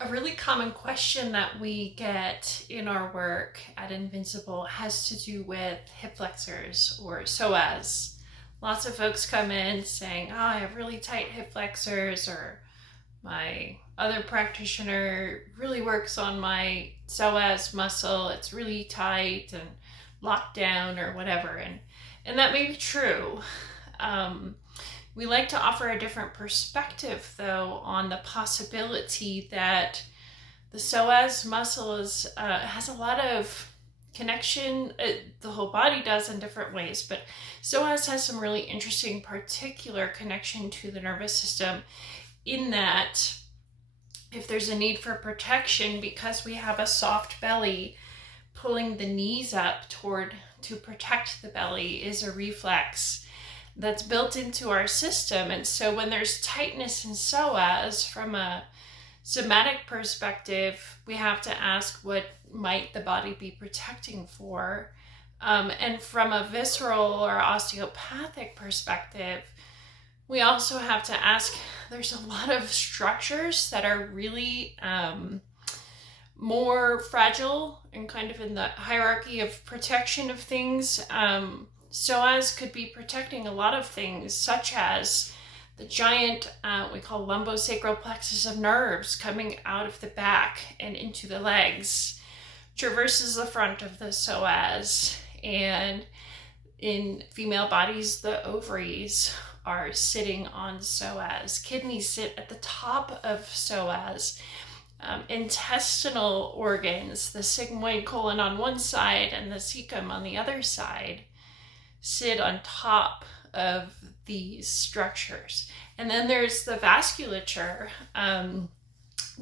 A really common question that we get in our work at Invincible has to do with hip flexors or psoas. Lots of folks come in saying, oh, I have really tight hip flexors, or my other practitioner really works on my psoas muscle. It's really tight and locked down or whatever. And that may be true. We like to offer a different perspective, though, on the possibility that the psoas muscle has a lot of connection. The whole body does in different ways, but psoas has some really interesting particular connection to the nervous system, in that if there's a need for protection because we have a soft belly, pulling the knees up to protect the belly is a reflex that's built into our system. And so when there's tightness in psoas, from a somatic perspective, we have to ask, what might the body be protecting for? And from a visceral or osteopathic perspective, we also have to ask, there's a lot of structures that are really more fragile and kind of in the hierarchy of protection of things. Psoas could be protecting a lot of things, such as the giant, we call lumbosacral plexus of nerves coming out of the back and into the legs, traverses the front of the psoas. And in female bodies, the ovaries are sitting on psoas. Kidneys sit at the top of psoas. Intestinal organs, the sigmoid colon on one side and the cecum on the other side, sit on top of these structures. And then there's the vasculature.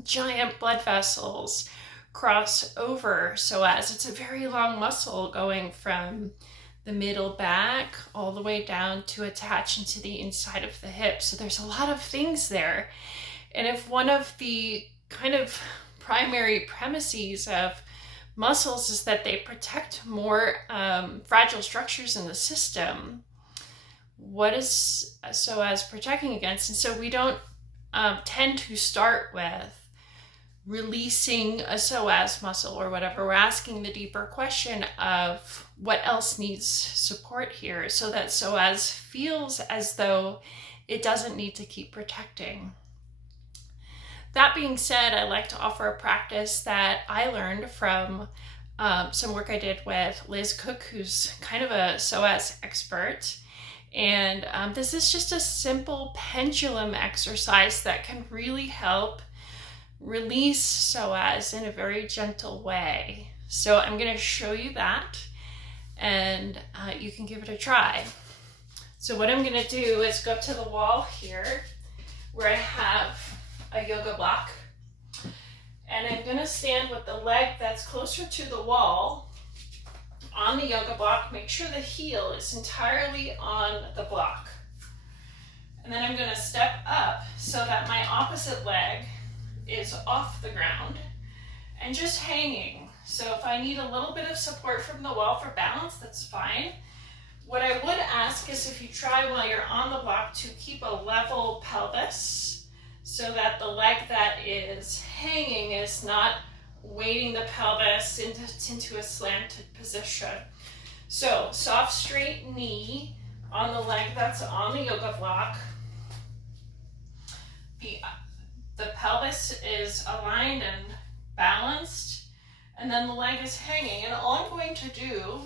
Giant blood vessels cross over psoas. It's a very long muscle going from the middle back all the way down to attach into the inside of the hip. So there's a lot of things there. And if one of the kind of primary premises of muscles is that they protect more fragile structures in the system, what is psoas protecting against? And so we don't tend to start with releasing a psoas muscle or whatever. We're asking the deeper question of what else needs support here, so that psoas feels as though it doesn't need to keep protecting. That being said, I like to offer a practice that I learned from some work I did with Liz Koch, who's kind of a psoas expert. And this is just a simple pendulum exercise that can really help release psoas in a very gentle way. So I'm going to show you that, and you can give it a try. So what I'm going to do is go to the wall here where I have a yoga block, and I'm going to stand with the leg that's closer to the wall on the yoga block. Make sure the heel is entirely on the block. And then I'm going to step up so that my opposite leg is off the ground and just hanging. So if I need a little bit of support from the wall for balance, that's fine. What I would ask is, if you try while you're on the block, to keep a level pelvis, so that the leg that is hanging is not weighting the pelvis into a slanted position. So soft, straight knee on the leg that's on the yoga block. The pelvis is aligned and balanced, and then the leg is hanging. And all I'm going to do,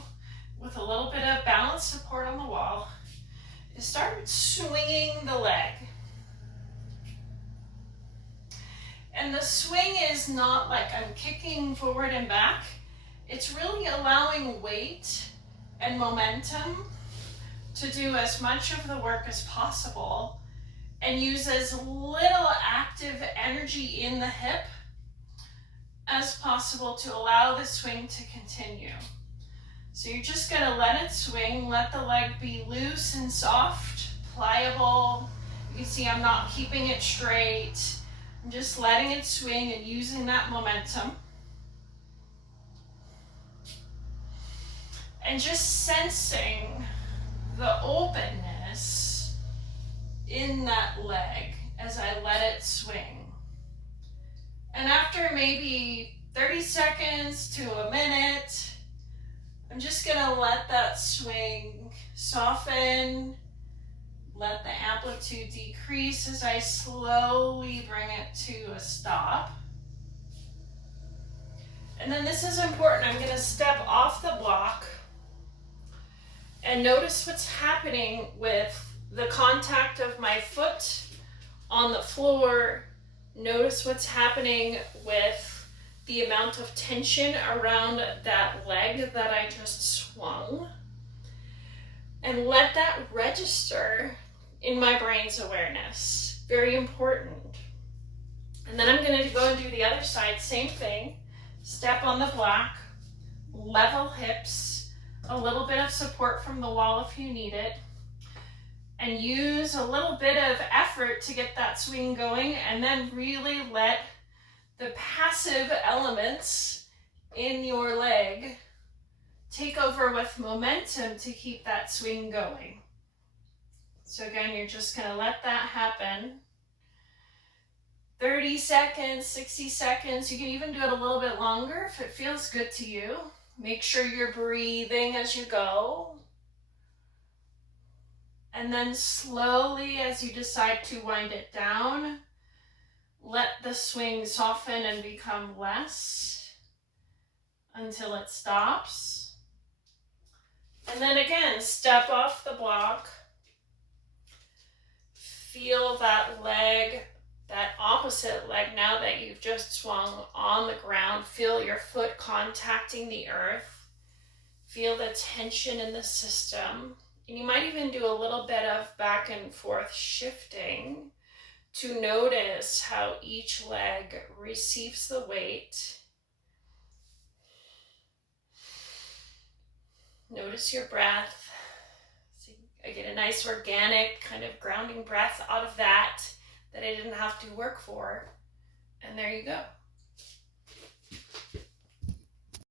with a little bit of balance support on the wall, is start swinging the leg. And the swing is not like I'm kicking forward and back. It's really allowing weight and momentum to do as much of the work as possible, and use as little active energy in the hip as possible to allow the swing to continue. So you're just going to let it swing, let the leg be loose and soft, pliable. You can see I'm not keeping it straight. I'm just letting it swing and using that momentum. And just sensing the openness in that leg as I let it swing. And after maybe 30 seconds to a minute. I'm just gonna let that swing soften, let the amplitude decrease as I slowly bring it to a stop. And then this is important, I'm gonna step off the block and notice what's happening with the contact of my foot on the floor. Notice what's happening with the amount of tension around that leg that I just swung. And let that register in my brain's awareness. Very important. And then I'm going to go and do the other side, same thing. Step on the block, level hips, a little bit of support from the wall if you need it, and use a little bit of effort to get that swing going, and then really let the passive elements in your leg take over with momentum to keep that swing going. So again, you're just going to let that happen. 30 seconds, 60 seconds. You can even do it a little bit longer if it feels good to you. Make sure you're breathing as you go. And then slowly, as you decide to wind it down, let the swing soften and become less until it stops. And then again, step off the block. Feel that leg, that opposite leg, now that you've just swung on the ground. Feel your foot contacting the earth. Feel the tension in the system. And you might even do a little bit of back and forth shifting to notice how each leg receives the weight. Notice your breath. So I get a nice organic kind of grounding breath out of that I didn't have to work for. And there you go.